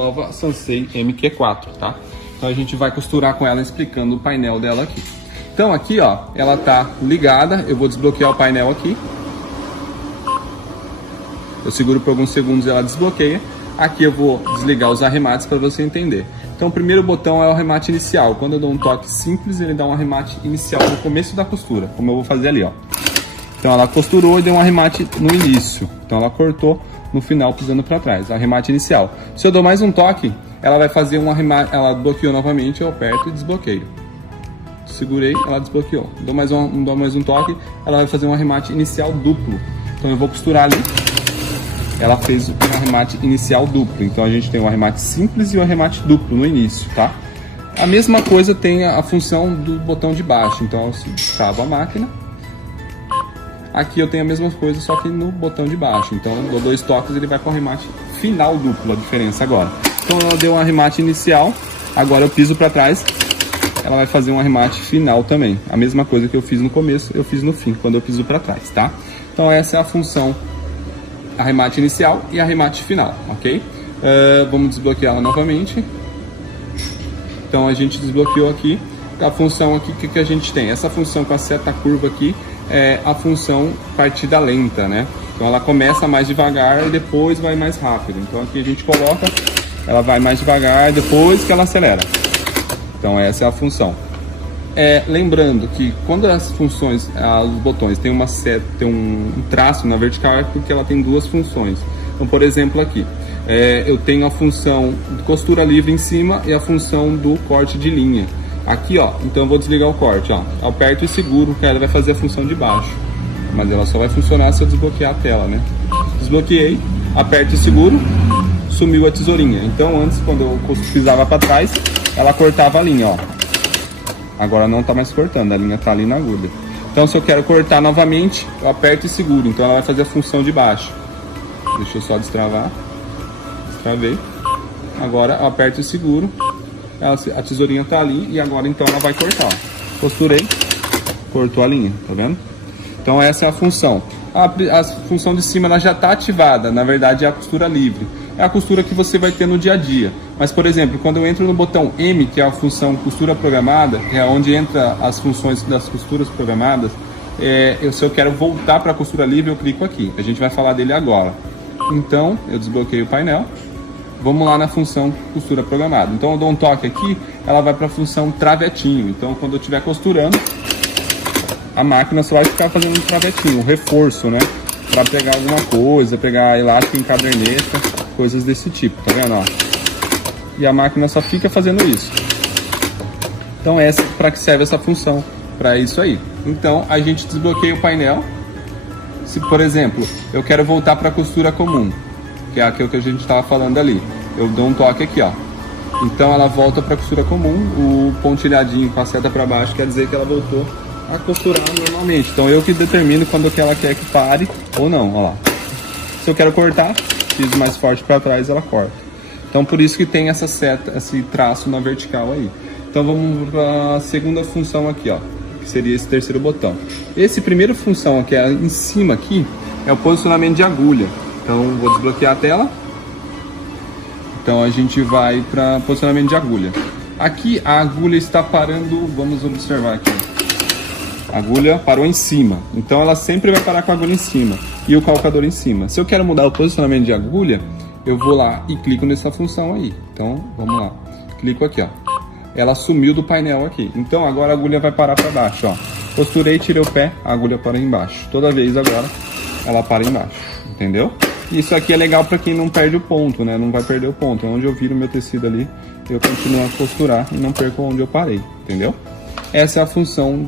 nova Sansei MQ4, tá? Então a gente vai costurar com ela explicando o painel dela aqui. Então aqui, ó, ela tá ligada, eu vou desbloquear o painel aqui. Eu seguro por alguns segundos e ela desbloqueia. Aqui eu vou desligar os arremates para você entender. Então o primeiro botão é o arremate inicial. Quando eu dou um toque simples, ele dá um arremate inicial no começo da costura, como eu vou fazer ali, ó. Então ela costurou e deu um arremate no início. Então ela cortou no final, pisando para trás, arremate inicial. Se eu dou mais um toque, ela vai fazer um arremate, ela bloqueou novamente, eu aperto e desbloqueio. Segurei, ela desbloqueou. Dou mais um toque, ela vai fazer um arremate inicial duplo. Então eu vou costurar ali. Ela fez um arremate inicial duplo. Então a gente tem um arremate simples e um arremate duplo no início, tá? A mesma coisa tem a função do botão de baixo. Então eu travo a máquina. Aqui eu tenho a mesma coisa, só que no botão de baixo. Então eu dou 2 toques e ele vai com o arremate final duplo, a diferença agora. Então ela deu um arremate inicial, agora eu piso para trás, ela vai fazer um arremate final também. A mesma coisa que eu fiz no começo, eu fiz no fim, quando eu piso para trás, tá? Então essa é a função arremate inicial e arremate final, ok? Vamos desbloqueá-la novamente. Então a gente desbloqueou aqui. A função aqui, o que a gente tem? Essa função com a seta curva aqui é a função partida lenta, né? Então ela começa mais devagar e depois vai mais rápido. Então aqui a gente coloca, ela vai mais devagar depois que ela acelera. Então essa é a função. Lembrando que quando as funções, os botões tem uma seta, tem um traço na vertical, é porque ela tem 2 funções. Então, por exemplo, aqui eu tenho a função de costura livre em cima e a função do corte de linha. Aqui, ó, então eu vou desligar o corte, ó. Aperto e seguro, que ela vai fazer a função de baixo. Mas ela só vai funcionar se eu desbloquear a tela, né? Desbloqueei, aperto e seguro, sumiu a tesourinha. Então antes, quando eu pisava para trás, ela cortava a linha, ó. Agora não tá mais cortando, a linha tá ali na agulha. Então se eu quero cortar novamente, eu aperto e seguro. Então ela vai fazer a função de baixo. Deixa eu só destravar. Destravei. Agora eu aperto e seguro. A tesourinha tá ali e agora então ela vai cortar, ó. Costurei, cortou a linha, tá vendo? Então essa é a função. A função de cima ela já está ativada, na verdade é a costura livre. É a costura que você vai ter no dia a dia. Mas, por exemplo, quando eu entro no botão M, que é a função costura programada, que é onde entra as funções das costuras programadas, se eu quero voltar para a costura livre, eu clico aqui. A gente vai falar dele agora. Então, eu desbloqueio o painel. Vamos lá na função costura programada. Então eu dou um toque aqui, ela vai para a função travetinho. Então quando eu estiver costurando, a máquina só vai ficar fazendo um travetinho, um reforço, né? Para pegar alguma coisa, pegar elástico em caderneta, coisas desse tipo, tá vendo? Ó? E a máquina só fica fazendo isso. Então para que serve essa função? Para isso aí. Então a gente desbloqueia o painel. Se, por exemplo, eu quero voltar para a costura comum, que é aquilo que a gente estava falando ali. Eu dou um toque aqui, ó. Então ela volta para a costura comum. O pontilhadinho com a seta para baixo quer dizer que ela voltou a costurar normalmente. Então eu que determino quando que ela quer que pare ou não, ó lá. Se eu quero cortar, piso mais forte para trás, ela corta. Então por isso que tem essa seta, esse traço na vertical aí. Então vamos para a segunda função aqui, ó, que seria esse terceiro botão. Esse primeira função que é em cima aqui é o posicionamento de agulha. Então vou desbloquear a tela. Então a gente vai para posicionamento de agulha. Aqui a agulha está parando, vamos observar aqui. A agulha parou em cima, então ela sempre vai parar com a agulha em cima e o calcador em cima. Se eu quero mudar o posicionamento de agulha, eu vou lá e clico nessa função aí. Então vamos lá, clico aqui, ó. Ela sumiu do painel aqui. Então agora a agulha vai parar para baixo, ó. Costurei, tirei o pé, a agulha para embaixo. Toda vez agora ela para embaixo, entendeu? Isso aqui é legal para quem não perde o ponto, né? Não vai perder o ponto. Onde eu viro meu tecido ali, eu continuo a costurar e não perco onde eu parei, entendeu? Essa é a função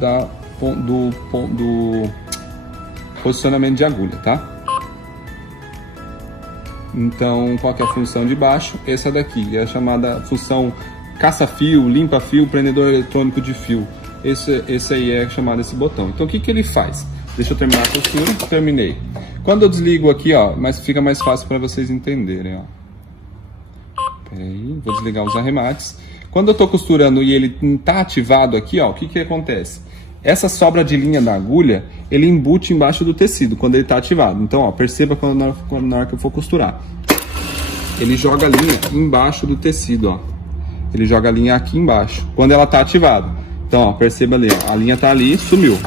do posicionamento de agulha, tá? Então, qual que é a função de baixo? Essa daqui é a chamada função caça-fio, limpa-fio, prendedor eletrônico de fio. Esse aí é chamado esse botão. Então, o que ele faz? Deixa eu terminar a costura. Terminei. Quando eu desligo aqui, ó, mas fica mais fácil para vocês entenderem, ó. Peraí, vou desligar os arremates. Quando eu tô costurando e ele tá ativado aqui, ó, o que acontece? Essa sobra de linha da agulha, ele embute embaixo do tecido quando ele tá ativado. Então, ó, perceba na hora que eu for costurar. ele joga a linha embaixo do tecido, ó. Ele joga a linha aqui embaixo, quando ela tá ativada. Então, ó, perceba ali, ó, a linha tá ali, sumiu.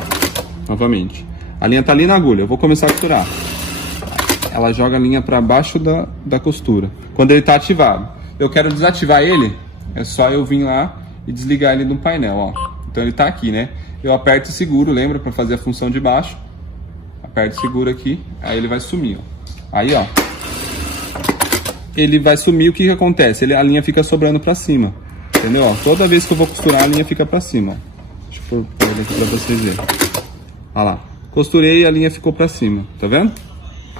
Novamente. A linha tá ali na agulha, eu vou começar a costurar. Ela joga a linha para baixo da costura, quando ele tá ativado. Eu quero desativar ele, é só eu vir lá e desligar ele do painel, ó. Então ele tá aqui, né? Eu aperto e seguro, lembra, para fazer a função de baixo. Aperto e seguro aqui, aí ele vai sumir, ó. Aí, ó. Ele vai sumir, o que que acontece? A linha fica sobrando para cima, entendeu? Ó, toda vez que eu vou costurar, a linha fica para cima, ó. Deixa eu pôr ele aqui para vocês verem. Olha lá. Costurei e a linha ficou para cima, tá vendo?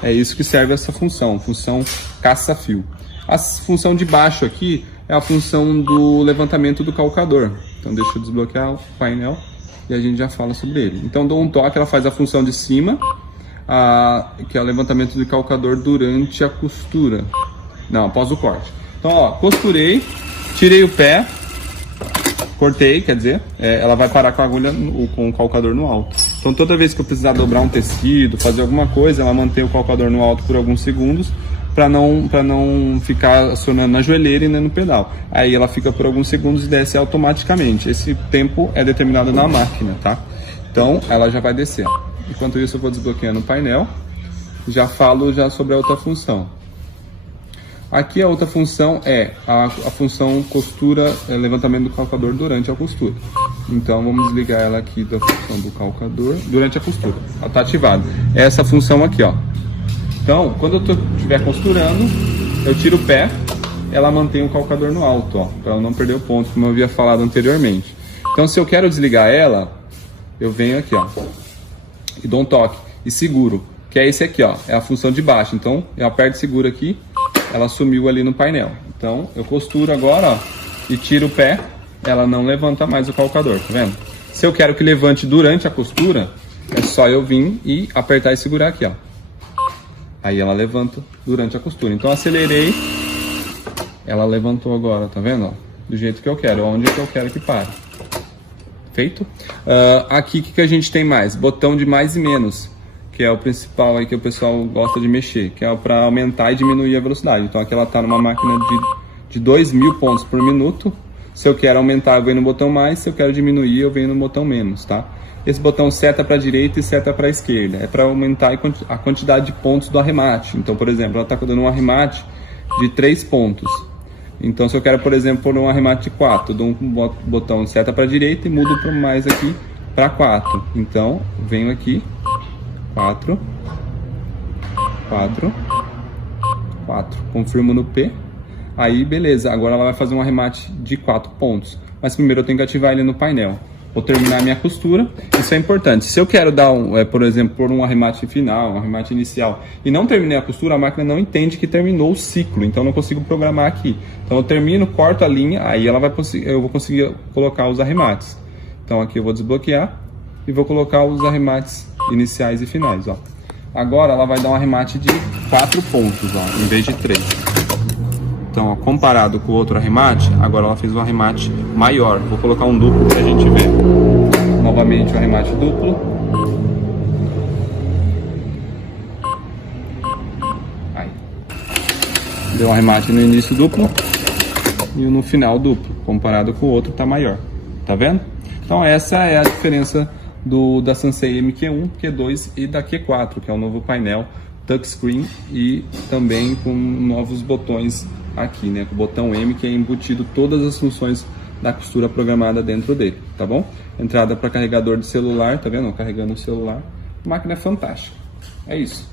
É isso que serve essa função caça-fio. A função de baixo aqui é a função do levantamento do calcador. Então deixa eu desbloquear o painel e a gente já fala sobre ele. Então dou um toque, ela faz a função de cima, que é o levantamento do calcador durante a costura. Não, após o corte. Então, ó, costurei, tirei o pé, cortei, quer dizer, ela vai parar com a agulha, com o calcador no alto. Então toda vez que eu precisar dobrar um tecido, fazer alguma coisa, ela mantém o calcador no alto por alguns segundos, para não ficar acionando na joelheira e nem no pedal. Aí ela fica por alguns segundos e desce automaticamente. Esse tempo é determinado na máquina, tá? Então ela já vai descer. Enquanto isso eu vou desbloqueando o painel. Já falo sobre a outra função. Aqui a outra função é a função costura, levantamento do calcador durante a costura. Então vamos desligar ela aqui da função do calcador durante a costura. Ela está ativada. É essa função aqui, ó. Então, quando eu estiver costurando, eu tiro o pé, ela mantém o calcador no alto, ó, para ela não perder o ponto, como eu havia falado anteriormente. Então, se eu quero desligar ela, eu venho aqui, ó, e dou um toque e seguro, que é esse aqui, ó, é a função de baixo. Então, eu aperto e seguro aqui, ela sumiu ali no painel. Então, eu costuro agora, ó, e tiro o pé, ela não levanta mais o calcador, tá vendo? Se eu quero que levante durante a costura, é só eu vir e apertar e segurar aqui, ó. Aí ela levanta durante a costura. Então acelerei, ela levantou agora, tá vendo? Ó, do jeito que eu quero, onde que eu quero que pare. Feito? Aqui o que a gente tem mais? Botão de mais e menos, que é o principal aí que o pessoal gosta de mexer, que é para aumentar e diminuir a velocidade. Então aqui ela está numa máquina de 2000 pontos por minuto. Se eu quero aumentar, eu venho no botão mais. Se eu quero diminuir, eu venho no botão menos, tá? Esse botão seta para a direita e seta para a esquerda. É para aumentar a quantidade de pontos do arremate. Então, por exemplo, ela está dando um arremate de 3 pontos. Então, se eu quero, por exemplo, pôr um arremate de 4, eu dou um botão seta para a direita e mudo para mais aqui para 4. Então, venho aqui, 4, 4, 4. Confirmo no P. Aí, beleza. Agora ela vai fazer um arremate de 4 pontos. Mas primeiro eu tenho que ativar ele no painel. Vou terminar a minha costura, isso é importante. Se eu quero dar, por exemplo, por um arremate final, um arremate inicial, e não terminei a costura, a máquina não entende que terminou o ciclo, então eu não consigo programar aqui. Então eu termino, corto a linha, aí eu vou conseguir colocar os arremates. Então aqui eu vou desbloquear e vou colocar os arremates iniciais e finais, ó. Agora ela vai dar um arremate de 4 pontos, ó, em vez de 3. Então, ó, comparado com o outro arremate, agora ela fez um arremate maior. Vou colocar um duplo pra gente ver. Novamente o arremate duplo. Aí. Deu um arremate no início duplo e no final duplo. Comparado com o outro tá maior. Tá vendo? Então essa é a diferença da Sansei MQ1, Q2 e da Q4, que é o novo painel touchscreen e também com novos botões aqui, né, com o botão M, que é embutido todas as funções da costura programada dentro dele, tá bom? Entrada para carregador de celular, tá vendo? Carregando o celular. A máquina é fantástica. É isso.